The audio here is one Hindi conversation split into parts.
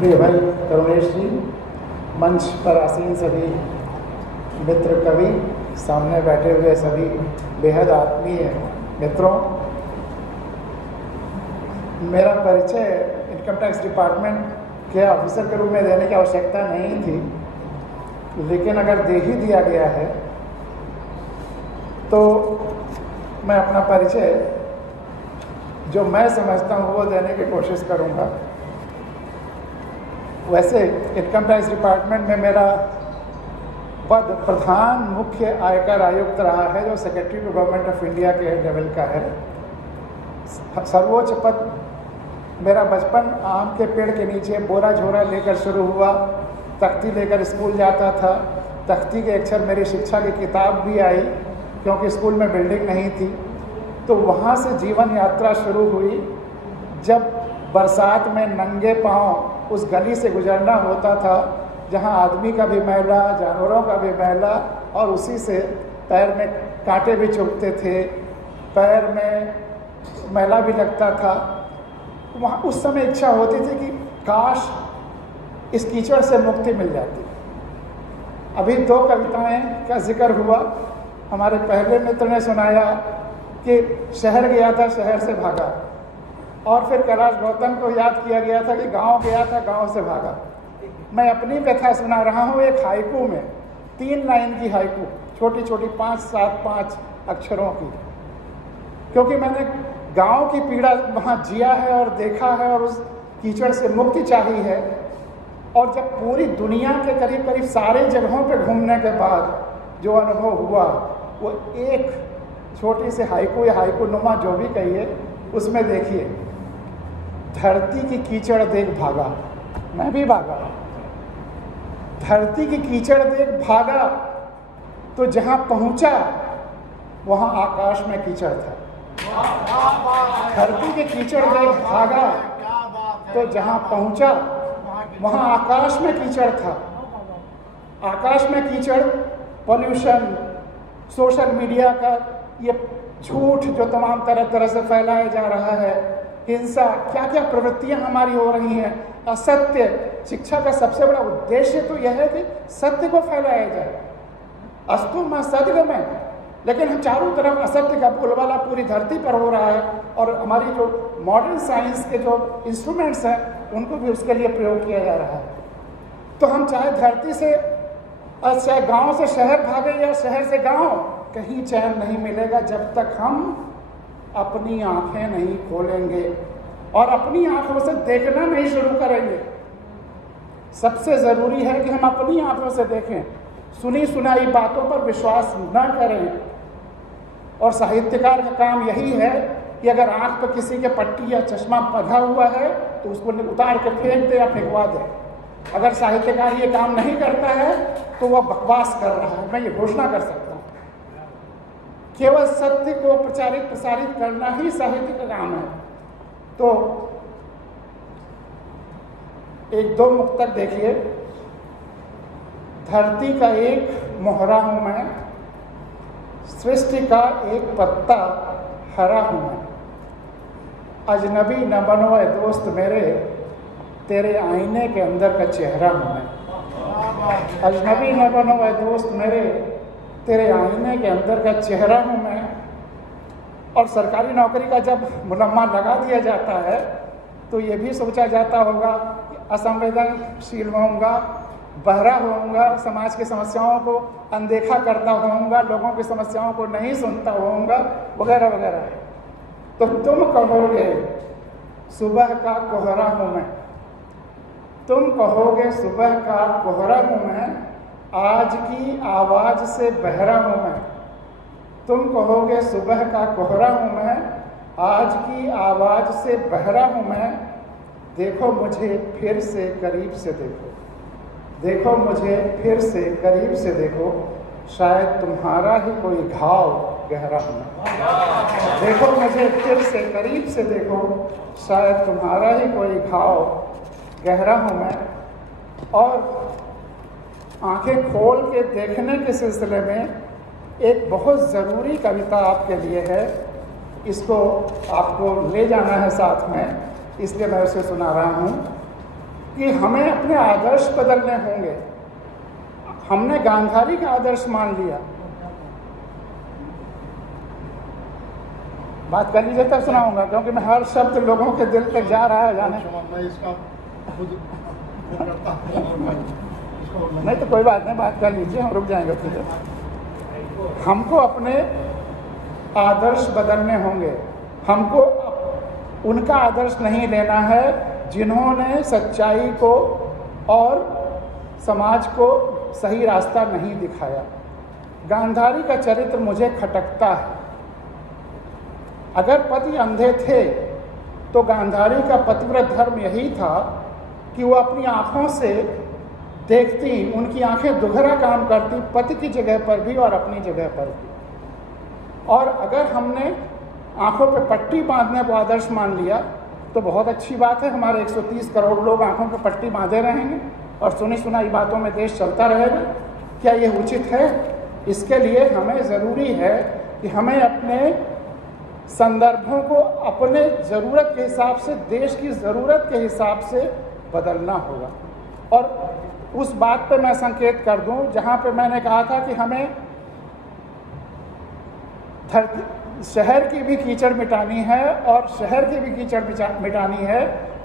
प्रिय भाई करुणेश जी, मंच पर आसीन सभी मित्र कवि, सामने बैठे हुए सभी बेहद आत्मीय मित्रों, मेरा परिचय इनकम टैक्स डिपार्टमेंट के ऑफिसर के रूप में देने की आवश्यकता नहीं थी, लेकिन अगर दे ही दिया गया है तो मैं अपना परिचय जो मैं समझता हूँ वो देने की कोशिश करूँगा। वैसे इनकम टैक्स डिपार्टमेंट में मेरा पद प्रधान मुख्य आयकर आयुक्त रहा है, जो secretary to Government of India के लेवल का है। सर्वोच्च पद मेरा बचपन आम के पेड़ के नीचे बोरा झोरा लेकर शुरू हुआ। तख्ती लेकर स्कूल जाता था। तख्ती के अक्षर मेरी शिक्षा की किताब भी आई, क्योंकि स्कूल में बिल्डिंग नहीं थी। तो वहाँ से जीवन यात्रा शुरू हुई, जब बरसात में नंगे पाँव उस गली से गुजरना होता था जहाँ आदमी का भी मैला, जानवरों का भी मैला, और उसी से पैर में कांटे भी चुभते थे, पैर में मैला भी लगता था। वहाँ उस समय इच्छा होती थी कि काश इस कीचड़ से मुक्ति मिल जाती। अभी 2 कविताएं का जिक्र हुआ। हमारे पहले मित्र ने सुनाया कि शहर गया था, शहर से भागा, और फिर कैलाश गौतम को याद किया गया था कि गांव गया था, गांव से भागा। मैं अपनी कथा सुना रहा हूँ एक हाइकू में, 3 लाइन की हाइकू, छोटी छोटी 5-7-5 अक्षरों की, क्योंकि मैंने गांव की पीड़ा वहाँ जिया है और देखा है और उस कीचड़ से मुक्ति चाही है। और जब पूरी दुनिया के करीब करीब सारे जगहों पे घूमने के बाद जो अनुभव हुआ, वो एक छोटी सी हाइकू या हाइकू नुमा जो भी कहिए, उसमें देखिए, धरती की कीचड़ देख भागा, मैं भी भागा। धरती की कीचड़ देख भागा तो जहां पहुंचा वहां आकाश में कीचड़ था। धरती की कीचड़ देख भागा तो जहां पहुंचा वहां आकाश में कीचड़ था। आकाश में कीचड़, पॉल्यूशन, सोशल मीडिया का ये झूठ जो तमाम तरह से फैलाया जा रहा है, हिंसा, क्या क्या प्रवृत्तियां हमारी हो रही हैं, असत्य। शिक्षा का सबसे बड़ा उद्देश्य तो यह है कि सत्य को फैलाया जाए। अस्तु मा सद्गमय, लेकिन हम चारों तरफ असत्य का बोलबाला पूरी धरती पर हो रहा है, और हमारी जो मॉडर्न साइंस के जो इंस्ट्रूमेंट्स हैं उनको भी उसके लिए प्रयोग किया जा रहा है। तो हम चाहे धरती से, चाहे गांव से शहर भागे या शहर से गांव, कहीं चैन नहीं मिलेगा जब तक हम अपनी आंखें नहीं खोलेंगे और अपनी आंखों से देखना नहीं शुरू करेंगे। सबसे ज़रूरी है कि हम अपनी आंखों से देखें, सुनी सुनाई बातों पर विश्वास न करें। और साहित्यकार का काम यही है कि अगर आंख पर किसी के पट्टी या चश्मा बंधा हुआ है तो उसको उतार कर फेंक दे या फेंकवा दे। अगर साहित्यकार ये काम नहीं करता है तो वह बकवास कर रहा है, मैं ये घोषणा कर सकता हूँ। केवल सत्य को प्रसारित करना ही साहित्य का काम है। तो 1-2 मुक्तक देखिए। धरती का एक मोहरा हूँ मैं, सृष्टि का एक पत्ता हरा हूँ मैं। अजनबी न बनो ऐ दोस्त मेरे, तेरे आईने के अंदर का चेहरा हूँ मैं। अजनबी न बनो ऐ दोस्त मेरे, तेरे आईने के अंदर का चेहरा हूँ मैं। और सरकारी नौकरी का जब मुलम्मा लगा दिया जाता है तो ये भी सोचा जाता होगा कि असंवेदनशील होऊंगा, बहरा होऊंगा, समाज की समस्याओं को अनदेखा करता होऊंगा, लोगों की समस्याओं को नहीं सुनता होऊंगा, वगैरह वगैरह। तो तुम कहोगे सुबह का कोहरा हूँ मैं, तुम कहोगे सुबह का कोहरा हूँ मैं, आज की आवाज़ से बहरा हूँ मैं। तुम कहोगे सुबह का कोहरा हूँ मैं, आज की आवाज़ से बहरा हूँ मैं। देखो मुझे फिर से करीब से देखो, देखो मुझे फिर से करीब से देखो, शायद तुम्हारा ही कोई घाव गहरा हूँ मैं। देखो मुझे फिर से करीब से देखो, शायद तुम्हारा ही कोई घाव गहरा हूँ मैं। और आंखें खोल के देखने के सिलसिले में एक बहुत ज़रूरी कविता आपके लिए है, इसको आपको ले जाना है साथ में, इसलिए मैं उसे सुना रहा हूँ। कि हमें अपने आदर्श बदलने होंगे। हमने गांधारी का आदर्श मान लिया। बात कर लीजिए तब सुनाऊंगा, क्योंकि मैं हर शब्द लोगों के दिल तक जा रहा है जाने। नहीं तो कोई बात नहीं, बात कर लीजिए, हम रुक जाएंगे फिर। हमको अपने आदर्श बदलने होंगे। हमको उनका आदर्श नहीं लेना है जिन्होंने सच्चाई को और समाज को सही रास्ता नहीं दिखाया। गांधारी का चरित्र मुझे खटकता है। अगर पति अंधे थे तो गांधारी का पतिव्रत धर्म यही था कि वो अपनी आँखों से देखती, उनकी आंखें दोहरा काम करती, पति की जगह पर भी और अपनी जगह पर भी। और अगर हमने आंखों पे पट्टी बांधने को आदर्श मान लिया तो बहुत अच्छी बात है। हमारे 130 करोड़ लोग आंखों पे पट्टी बांधे रहेंगे और सुनी सुनाई बातों में देश चलता रहेगा। क्या ये उचित है? इसके लिए हमें ज़रूरी है कि हमें अपने संदर्भों को अपने ज़रूरत के हिसाब से, देश की ज़रूरत के हिसाब से बदलना होगा। और उस बात पे मैं संकेत कर दूं जहां पे मैंने कहा था कि हमें शहर की भी कीचड़ मिटानी है और शहर की भी कीचड़ मिटानी है।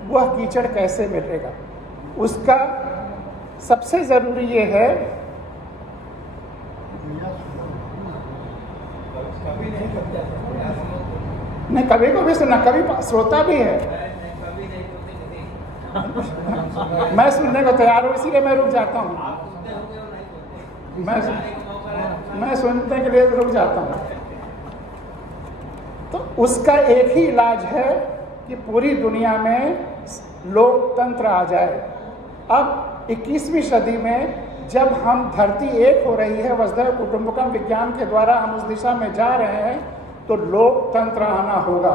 वह कीचड़ कैसे मिटेगा? उसका सबसे ज़रूरी ये है नहीं, कभी को भी सुनना, कभी श्रोता भी है। मैं सुनने को तैयार हूँ, इसीलिए मैं रुक जाता हूँ। मैं सुनने के लिए रुक जाता हूँ। तो उसका एक ही इलाज है कि पूरी दुनिया में लोकतंत्र आ जाए। अब 21वीं सदी में जब हम धरती एक हो रही है, वसुधैव कुटुंबकम विज्ञान के द्वारा हम उस दिशा में जा रहे हैं, तो लोकतंत्र आना होगा।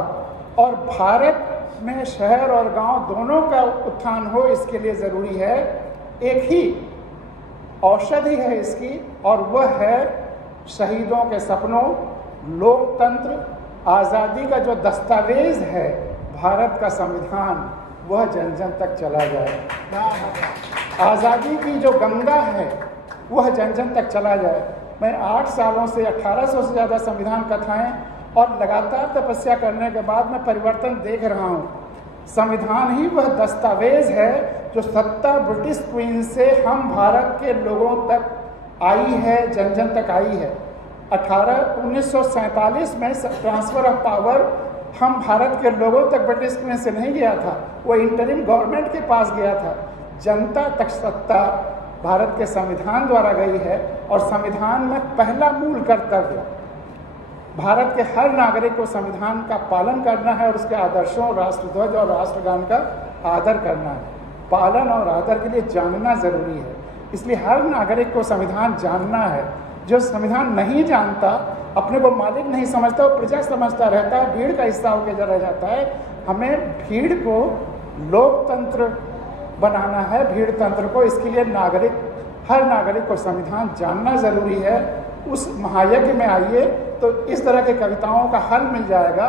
और भारत में शहर और गांव दोनों का उत्थान हो, इसके लिए ज़रूरी है, एक ही औषधि है इसकी, और वह है शहीदों के सपनों, लोकतंत्र, आज़ादी का जो दस्तावेज है भारत का संविधान, वह जन जन तक चला जाए। आज़ादी की जो गंगा है वह जन जन तक चला जाए। मैं 8 सालों से 1800 से ज़्यादा संविधान कथाएं और लगातार तपस्या करने के बाद मैं परिवर्तन देख रहा हूँ। संविधान ही वह दस्तावेज है जो सत्ता ब्रिटिश क्वीन से हम भारत के लोगों तक आई है, जन जन तक आई है। 1947 में ट्रांसफ़र ऑफ पावर हम भारत के लोगों तक ब्रिटिश क्वीन से नहीं गया था, वो इंटरिम गवर्नमेंट के पास गया था। जनता तक सत्ता भारत के संविधान द्वारा गई है। और संविधान में पहला मूल कर्तव्य भारत के हर नागरिक को संविधान का पालन करना है और उसके आदर्शों, राष्ट्रध्वज और राष्ट्रगान का आदर करना है। पालन और आदर के लिए जानना ज़रूरी है, इसलिए हर नागरिक को संविधान जानना है। जो संविधान नहीं जानता, अपने को मालिक नहीं समझता, वो प्रजा समझता रहता है, भीड़ का हिस्सा होकर रह जाता है। हमें भीड़ को लोकतंत्र बनाना है, भीड़ तंत्र को। इसके लिए हर नागरिक को संविधान जानना ज़रूरी है। उस महायज्ञ में आइए तो इस तरह की कविताओं का हल मिल जाएगा।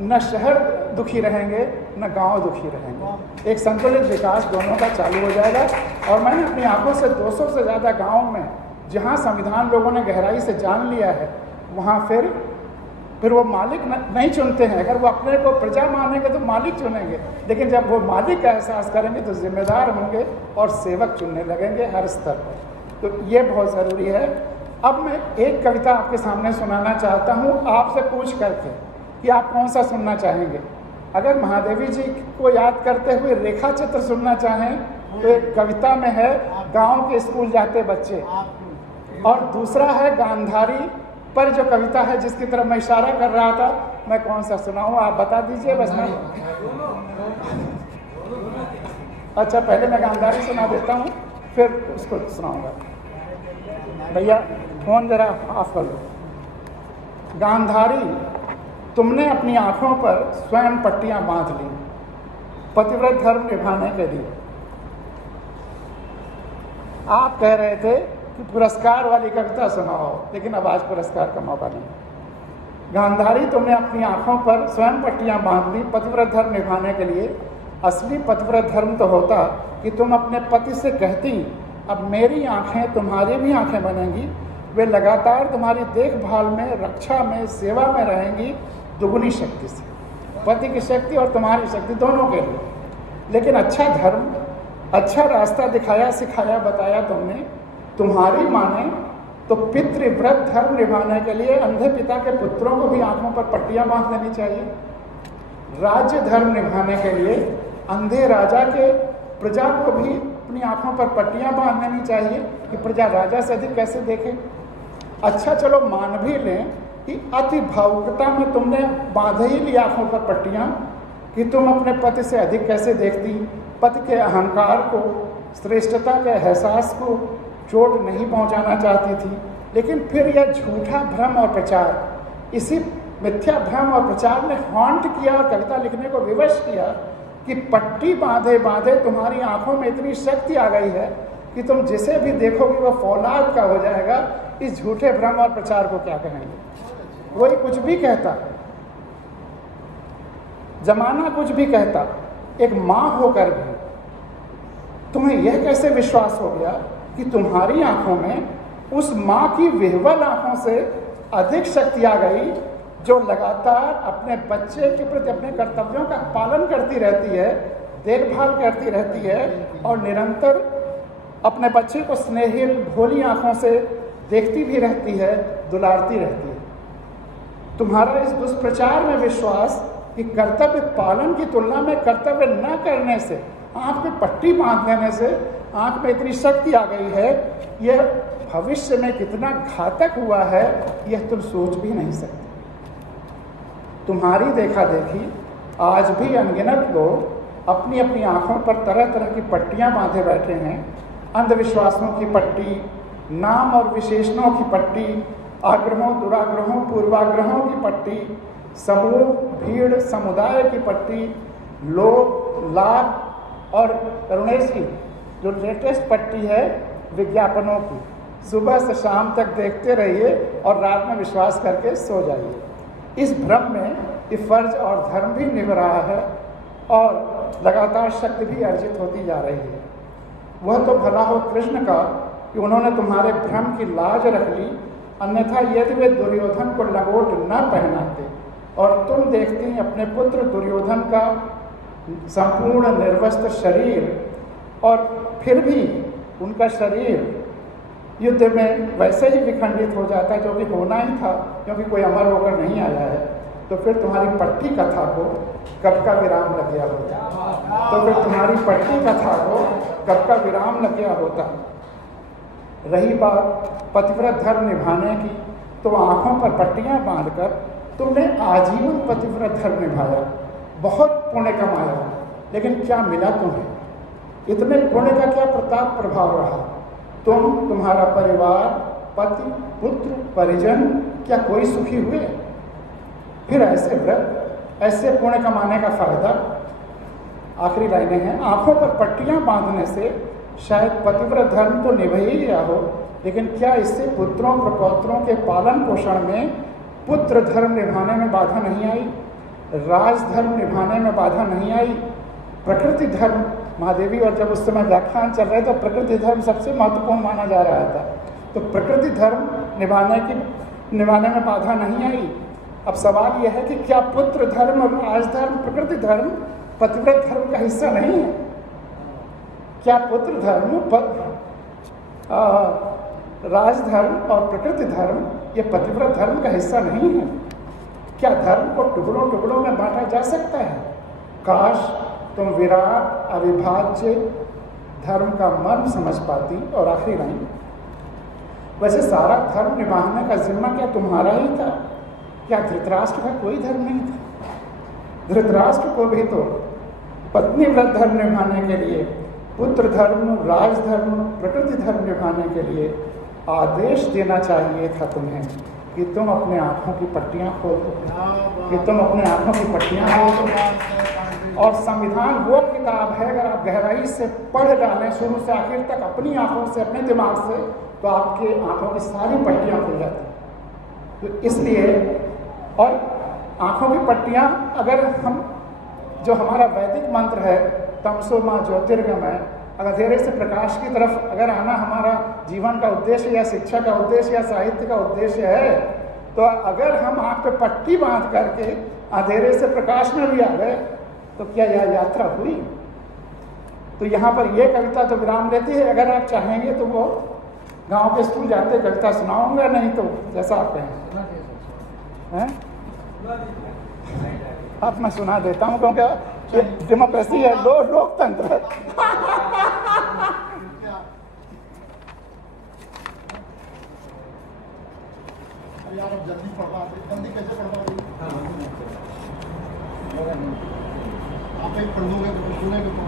न शहर दुखी रहेंगे, न गांव दुखी रहेंगे। एक संतुलित विकास दोनों का चालू हो जाएगा। और मैंने अपनी आंखों से 200 से ज़्यादा गाँव में जहाँ संविधान लोगों ने गहराई से जान लिया है, वहाँ फिर वो मालिक नहीं चुनते हैं। अगर वो अपने को प्रजा मानेंगे तो मालिक चुनेंगे, लेकिन जब वो मालिक का एहसास करेंगे तो जिम्मेदार होंगे और सेवक चुनने लगेंगे हर स्तर पर। तो ये बहुत ज़रूरी है। अब मैं एक कविता आपके सामने सुनाना चाहता हूँ, आपसे पूछ करके कि आप कौन सा सुनना चाहेंगे। अगर महादेवी जी को याद करते हुए रेखा चित्र सुनना चाहें तो एक कविता में है गाँव के स्कूल जाते बच्चे, और दूसरा है गांधारी पर जो कविता है जिसकी तरफ मैं इशारा कर रहा था। मैं कौन सा सुनाऊँ, आप बता दीजिए बस। मैं अच्छा, पहले मैं गांधारी सुना देता हूँ, फिर उसको सुनाऊँगा। भैया फ़ोन ज़रा ऑफ कर लो। गांधारी, तुमने अपनी आँखों पर स्वयं पट्टियाँ बांध ली पतिव्रत धर्म निभाने के लिए। आप कह रहे थे कि पुरस्कार वाली कविता सुनाओ, लेकिन अब आज पुरस्कार का मौका नहीं। गांधारी, तुमने अपनी आँखों पर स्वयं पट्टियाँ बांध ली पतिव्रत धर्म निभाने के लिए। असली पतिव्रत धर्म तो होता कि तुम अपने पति से कहती, अब मेरी आंखें तुम्हारी भी आंखें बनेंगी, वे लगातार तुम्हारी देखभाल में, रक्षा में, सेवा में रहेंगी दुगुनी शक्ति से, पति की शक्ति और तुम्हारी शक्ति दोनों के लिए। लेकिन अच्छा धर्म, अच्छा रास्ता दिखाया, सिखाया, बताया तुमने, तुम्हारी माने तो पितृव्रत धर्म निभाने के लिए अंधे पिता के पुत्रों को भी आंखों पर पट्टियां बांध देनी चाहिए। राज्य धर्म निभाने के लिए अंधे राजा के प्रजा को भी अपनी आंखों पर पट्टियां बांध देनी चाहिए कि प्रजा राजा से अधिक कैसे देखे। अच्छा चलो मान भी लें कि अति भावुकता में तुमने बांध ही ली आंखों पर पट्टियां कि तुम अपने पति से अधिक कैसे देखती, पति के अहंकार को, श्रेष्ठता के एहसास को चोट नहीं पहुंचाना चाहती थी। लेकिन फिर यह झूठा भ्रम और प्रचार, इसी मिथ्या भ्रम और प्रचार ने हॉन्ट किया, कविता लिखने को विवश किया कि पट्टी बांधे बांधे तुम्हारी आंखों में इतनी शक्ति आ गई है कि तुम जिसे भी देखोगे वह फौलाद का हो जाएगा। इस झूठे भ्रम और प्रचार को क्या कहेंगे? कोई कुछ भी कहता, जमाना कुछ भी कहता, एक माँ होकर भी तुम्हें यह कैसे विश्वास हो गया कि तुम्हारी आंखों में उस माँ की विह्वल आंखों से अधिक शक्ति आ गई, जो लगातार अपने बच्चे के प्रति अपने कर्तव्यों का पालन करती रहती है, देखभाल करती रहती है और निरंतर अपने बच्चे को स्नेहिल भोली आंखों से देखती भी रहती है, दुलारती रहती है। तुम्हारा इस दुष्प्रचार में विश्वास कि कर्तव्य पालन की तुलना में कर्तव्य न करने से, आंख में पट्टी बांध देने से आंख में इतनी शक्ति आ गई है, यह भविष्य में कितना घातक हुआ है यह तुम सोच भी नहीं सकते। तुम्हारी देखा देखी आज भी अनगिनत लोग अपनी अपनी आंखों पर तरह तरह की पट्टियां बांधे बैठे हैं। अंधविश्वासों की पट्टी, नाम और विशेषणों की पट्टी, आग्रहों, दुराग्रहों, पूर्वाग्रहों की पट्टी, समूह, भीड़, समुदाय की पट्टी, लोभ, लाभ और करुणेश की जो लेटेस्ट पट्टी है विज्ञापनों की, सुबह से शाम तक देखते रहिए और रात में विश्वास करके सो जाइए। इस भ्रम में ये फर्ज और धर्म भी निभ रहा है और लगातार शक्ति भी अर्जित होती जा रही है। वह तो भला हो कृष्ण का कि उन्होंने तुम्हारे भ्रम की लाज रख ली, अन्यथा यदि वे दुर्योधन को लंगोट न पहनाते और तुम देखती अपने पुत्र दुर्योधन का संपूर्ण निर्वस्त्र शरीर, और फिर भी उनका शरीर युद्ध में वैसे ही विखंडित हो जाता है जो कि होना ही था, क्योंकि कोई अमर होकर नहीं आया है, तो फिर तुम्हारी पट्टी कथा को कब का विराम लग गया होता। तो फिर तुम्हारी पट्टी कथा को कब का विराम लग गया होता। रही बात पतिव्रत धर्म निभाने की, तो आंखों पर पट्टियां बांधकर तुमने आजीवन पतिव्रत धर्म निभाया, बहुत पुण्य कमाया, लेकिन क्या मिला तुम्हें? इतने पुण्य का क्या प्रताप प्रभाव रहा? तुम, तुम्हारा परिवार, पति, पुत्र, परिजन, क्या कोई सुखी हुए? फिर ऐसे व्रत, ऐसे पुण्य कमाने का फायदा? आखिरी लाइनें हैं। आंखों पर पट्टियां बांधने से शायद पतिव्रत धर्म तो निभ ही गया हो, लेकिन क्या इससे पुत्रों प्रपौत्रों के पालन पोषण में, पुत्र धर्म निभाने में बाधा नहीं आई? राजधर्म निभाने में बाधा नहीं आई? प्रकृति धर्म, महादेवी और जब उस समय व्याख्यान चल रहे तो प्रकृति धर्म सबसे महत्वपूर्ण माना जा रहा था, तो प्रकृति धर्म निभाने में बाधा नहीं आई। अब सवाल यह है कि क्या पुत्र धर्म और राजधर्म, प्रकृति धर्म पतिव्रत धर्म का हिस्सा नहीं है? क्या पुत्र धर्म, राजधर्म और प्रकृति धर्म ये पतिव्रत धर्म का हिस्सा नहीं है? क्या धर्म को टुकड़ों टुकड़ों में बांटा जा सकता है? काश तुम विराट अविभाज्य धर्म का मर्म समझ पाती। और आखिरी लाइन, वैसे सारा धर्म निभाने का जिम्मा क्या तुम्हारा ही था? क्या धृतराष्ट्र का कोई धर्म नहीं था? धृतराष्ट्र को भी तो पत्नी व्रत धर्म निभाने के लिए, पुत्र धर्म, राजधर्म, प्रकृति धर्म निभाने के लिए आदेश देना चाहिए था तुम्हें कि तुम अपने आंखों की पट्टियां खोल दो, कि तुम अपने आंखों की पट्टियां खोल दो। और संविधान वो किताब है, अगर आप गहराई से पढ़ डालें शुरू से आखिर तक अपनी आंखों से, अपने दिमाग से, तो आपके आंखों की सारी पट्टियां खुल जाती हैं। तो इसलिए, और आंखों की पट्टियां अगर हम जो हमारा वैदिक मंत्र है तमसो माँ ज्योतिर्गमय, अंधेरे से प्रकाश की तरफ अगर आना हमारा जीवन का उद्देश्य या शिक्षा का उद्देश्य या साहित्य का उद्देश्य है, तो अगर हम आँख पे पट्टी बांध करके अंधेरे से प्रकाश में भी आ गए तो क्या यह यात्रा हुई? तो यहाँ पर यह कविता तो विराम लेती है। अगर आप चाहेंगे तो वो गांव के स्कूल जाते कविता सुनाऊंगा, नहीं तो जैसा आप कहें। अब मैं सुना देता हूँ क्योंकि डेमोक्रेसी है, लोकतंत्र है। जल्दी पढ़वा दे, जल्दी कैसे पढ़वा दे? आप एक पढ़ दोगे तो सुनेंगे तो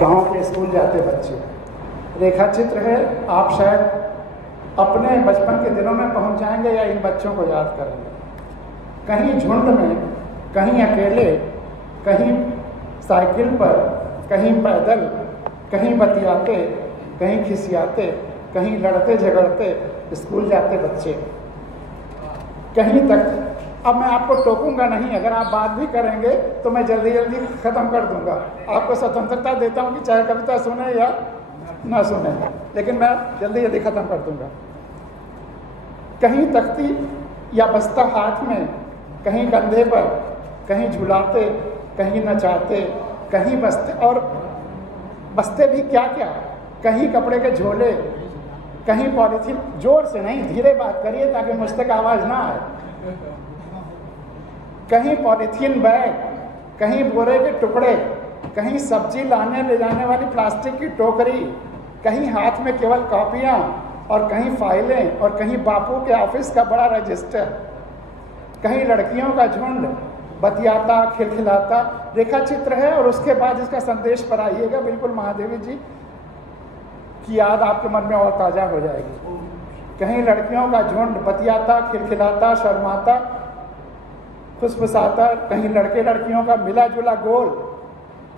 गांव के स्कूल जाते बच्चे, रेखा चित्र है। आप शायद अपने बचपन के दिनों में पहुंच जाएंगे या इन बच्चों को याद करेंगे। कहीं झुंड में, कहीं अकेले, कहीं साइकिल पर, कहीं पैदल, कहीं बतियाते, कहीं खिसियाते, कहीं लड़ते झगड़ते स्कूल जाते बच्चे। कहीं तक अब मैं आपको टोकूंगा नहीं, अगर आप बात भी करेंगे तो मैं जल्दी जल्दी ख़त्म कर दूंगा। आपको स्वतंत्रता देता हूं कि चाहे कविता सुने या ना सुने, लेकिन मैं जल्दी जल्दी ख़त्म कर दूंगा। कहीं तख्ती या बस्ता हाथ में, कहीं कंधे पर, कहीं झुलाते, कहीं नचाते, कहीं बस्ते, और बस्ते भी क्या क्या, कहीं कपड़े के झोले, कहीं पॉलीथीन। जोर से नहीं, धीरे बात करिए ताकि मुझ तक आवाज़ ना आए। कहीं पॉलीथीन बैग, कहीं बोरे के टुकड़े, कहीं सब्जी लाने ले जाने वाली प्लास्टिक की टोकरी, कहीं हाथ में केवल कॉपियाँ और कहीं फाइलें, और कहीं बापू के ऑफिस का बड़ा रजिस्टर, कहीं लड़कियों का झुंड बतियाता खिलखिलाता। रेखा चित्र है और उसके बाद इसका संदेश पर आइएगा। बिल्कुल महादेवी जी की याद आपके मन में और ताज़ा हो जाएगी। कहीं लड़कियों का झुंड बतियाता खिलखिलाता शर्माता फुसफुसाता, कहीं लड़के लड़कियों का मिला जुला गोल,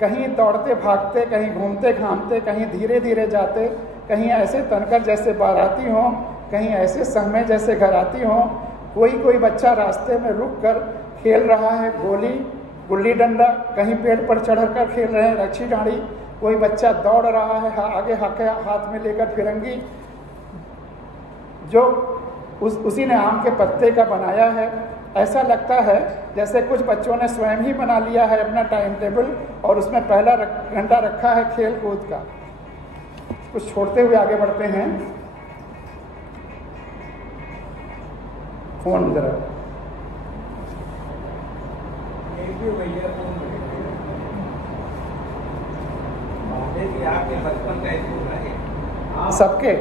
कहीं दौड़ते भागते, कहीं घूमते घामते, कहीं धीरे धीरे जाते, कहीं ऐसे तनकर जैसे बाराती हों, कहीं ऐसे सहमे जैसे घराती हों। कोई बच्चा रास्ते में रुक कर खेल रहा है गोली गुल्ली डंडा, कहीं पेड़ पर चढ़कर खेल रहे हैं रच्छी डांडी। कोई बच्चा दौड़ रहा है आगे हाथ में लेकर फिरंगी, जो उसी ने आम के पत्ते का बनाया है। ऐसा लगता है जैसे कुछ बच्चों ने स्वयं ही बना लिया है अपना टाइम टेबल और उसमें पहला घंटा रखा है खेल कूद का। कुछ छोड़ते हुए आगे बढ़ते हैं। फोन जरा सबके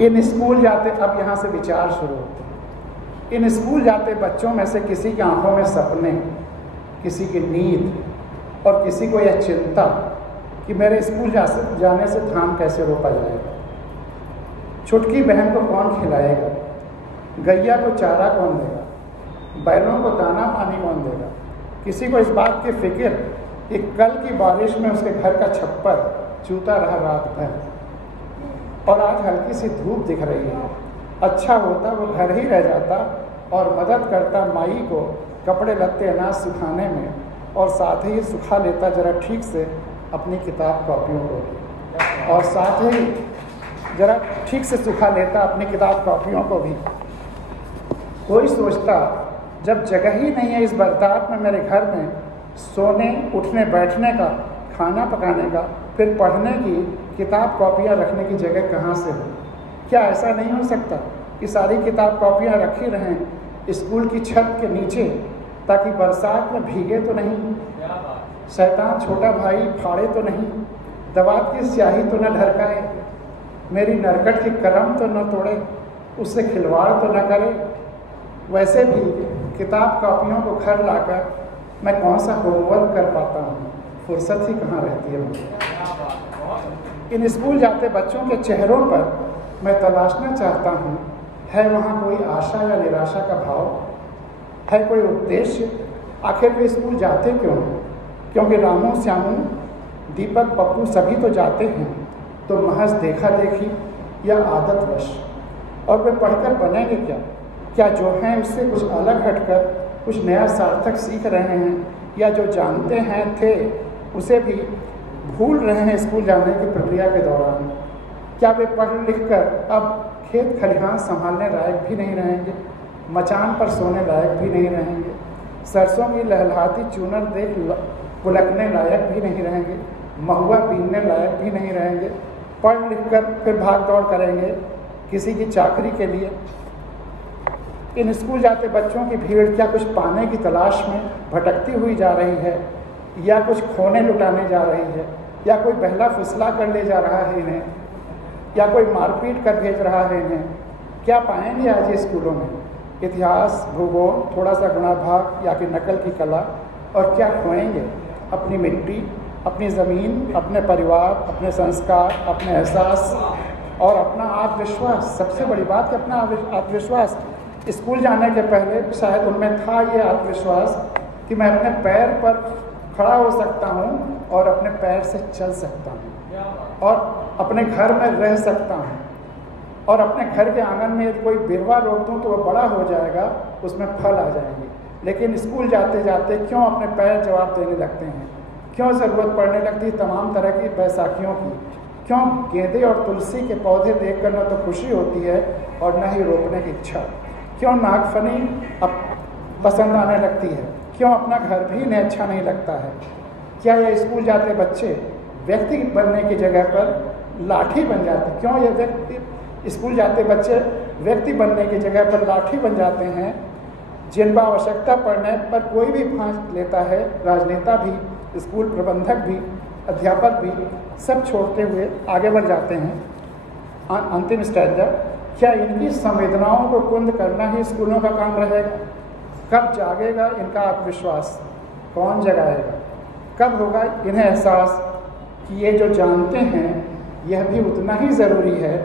इन स्कूल जाते, अब यहाँ से विचार शुरू होते हैं। इन स्कूल जाते बच्चों में से किसी की आंखों में सपने, किसी की नींद और किसी को यह चिंता कि मेरे स्कूल जाने से धान कैसे रोपा जाएगा, छुटकी बहन को कौन खिलाएगा, गैया को चारा कौन देगा, बैलों को दाना पानी कौन देगा। किसी को इस बात की फिक्र कि कल की बारिश में उसके घर का छप्पर चूता रहा रात भर और आज हल्की सी धूप दिख रही है। अच्छा होता वो घर ही रह जाता और मदद करता माई को कपड़े लत्ते अनाज सुखाने में, और साथ ही सुखा लेता जरा ठीक से अपनी किताब कॉपियों को, और साथ ही जरा ठीक से सुखा लेता अपनी किताब कॉपियों को भी। कोई सोचता जब जगह ही नहीं है इस बरसात में मेरे घर में सोने उठने बैठने का, खाना पकाने का, फिर पढ़ने की, किताब कॉपियाँ रखने की जगह कहाँ से हो। क्या ऐसा नहीं हो सकता कि सारी किताब कॉपियाँ रखी रहें स्कूल की छत के नीचे, ताकि बरसात में भीगे तो नहीं, शैतान छोटा भाई फाड़े तो नहीं, दवात की स्याही तो न ढरकाए, मेरी नरकट की कलम तो न तोड़े, उससे खिलवाड़ तो न करे। वैसे भी किताब कॉपियों को घर लाकर मैं कौन सा होमवर्क कर पाता हूँ, फुर्सत ही कहाँ रहती है मुझे। इन स्कूल जाते बच्चों के चेहरों पर मैं तलाशना चाहता हूँ है वहाँ कोई आशा या निराशा का भाव? है कोई उद्देश्य? आखिर वे स्कूल जाते क्यों? क्योंकि रामू, श्यामू, दीपक, पप्पू सभी तो जाते हैं, तो महज देखा देखी या आदतवश। और वे पढ़कर बनेंगे क्या? क्या जो हैं उससे कुछ अलग हटकर कुछ नया सार्थक सीख रहे हैं, या जो जानते हैं थे उसे भी भूल रहे हैं स्कूल जाने की प्रक्रिया के दौरान? क्या वे पढ़ लिख कर अब खेत खलिहान संभालने लायक भी नहीं रहेंगे, मचान पर सोने लायक भी नहीं रहेंगे, सरसों की लहलहाती चूनर देख पुलकने लायक भी नहीं रहेंगे, महुआ पीने लायक भी नहीं रहेंगे? पढ़ लिख कर फिर भाग दौड़ करेंगे किसी की चाकरी के लिए? इन स्कूल जाते बच्चों की भीड़ क्या कुछ पाने की तलाश में भटकती हुई जा रही है, या कुछ खोने लुटाने जा रही है, या कोई बहला फुसला कर ले जा रहा है इन्हें, या कोई मारपीट कर भेज रहा है इन्हें? क्या पाएंगे आज ये स्कूलों में? इतिहास, भूगोल, थोड़ा सा गुणाभाग या कि नकल की कला? और क्या खोएंगे? अपनी मिट्टी, अपनी ज़मीन, अपने परिवार, अपने संस्कार, अपने एहसास और अपना आत्मविश्वास। सबसे बड़ी बात है अपना आत्मविश्वास। स्कूल जाने के पहले शायद उनमें था ये आत्मविश्वास कि मैं अपने पैर पर खड़ा हो सकता हूँ और अपने पैर से चल सकता हूँ और अपने घर में रह सकता हूँ, और अपने घर के आंगन में यदि कोई बिरवा रोक दूँ तो वह बड़ा हो जाएगा, उसमें फल आ जाएंगे। लेकिन स्कूल जाते जाते क्यों अपने पैर जवाब देने लगते हैं? क्यों ज़रूरत पड़ने लगती है तमाम तरह की बैसाखियों की? क्यों गेंदे और तुलसी के पौधे देखकर न तो खुशी होती है और न ही रोपने की इच्छा? क्यों नागफनी अब पसंद आने लगती है? क्यों अपना घर भी इन्हें अच्छा नहीं लगता है? क्या ये स्कूल जाते बच्चे व्यक्ति बनने की जगह पर लाठी बन जाते? क्यों ये व्यक्ति स्कूल जाते बच्चे व्यक्ति बनने की जगह पर लाठी बन जाते हैं, जिनका आवश्यकता पड़ने पर कोई भी फांस लेता है? राजनेता भी, स्कूल प्रबंधक भी, अध्यापक भी सब छोड़ते हुए आगे बढ़ जाते हैं। अंतिम स्टैंजा, क्या इनकी संवेदनाओं को कुंद करना ही स्कूलों का काम रहेगा? कब जागेगा इनका आत्मविश्वास? कौन जगाएगा? कब होगा इन्हें एहसास कि ये जो जानते हैं यह भी उतना ही ज़रूरी है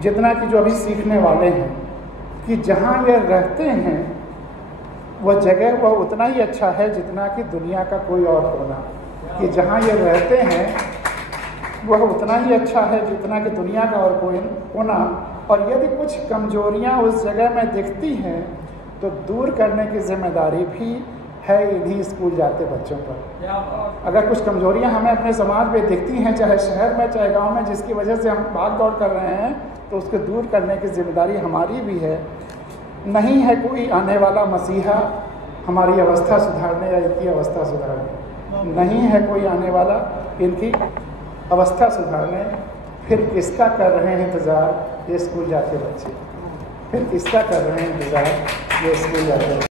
जितना कि जो अभी सीखने वाले हैं? कि जहाँ ये रहते हैं वह जगह वह उतना ही अच्छा है जितना कि दुनिया का कोई और कोना। कि जहाँ ये रहते हैं वह उतना ही अच्छा है जितना कि दुनिया का और कोई कोना। और यदि कुछ कमजोरियाँ उस जगह में दिखती हैं तो दूर करने की जिम्मेदारी भी है इन्हीं स्कूल जाते बच्चों पर। अगर कुछ कमजोरियाँ हमें अपने समाज में दिखती हैं, चाहे शहर में चाहे गांव में, जिसकी वजह से हम भाग दौड़ कर रहे हैं, तो उसको दूर करने की जिम्मेदारी हमारी भी है। नहीं है कोई आने वाला मसीहा हमारी अवस्था सुधारने या इनकी अवस्था सुधारने, नहीं है कोई आने वाला इनकी अवस्था सुधारने। फिर किसका कर रहे हैं इंतज़ार ये स्कूल जाते बच्चे? फिर किसका कर रहे हैं इंतज़ार ये स्कूल जाते बच्चे?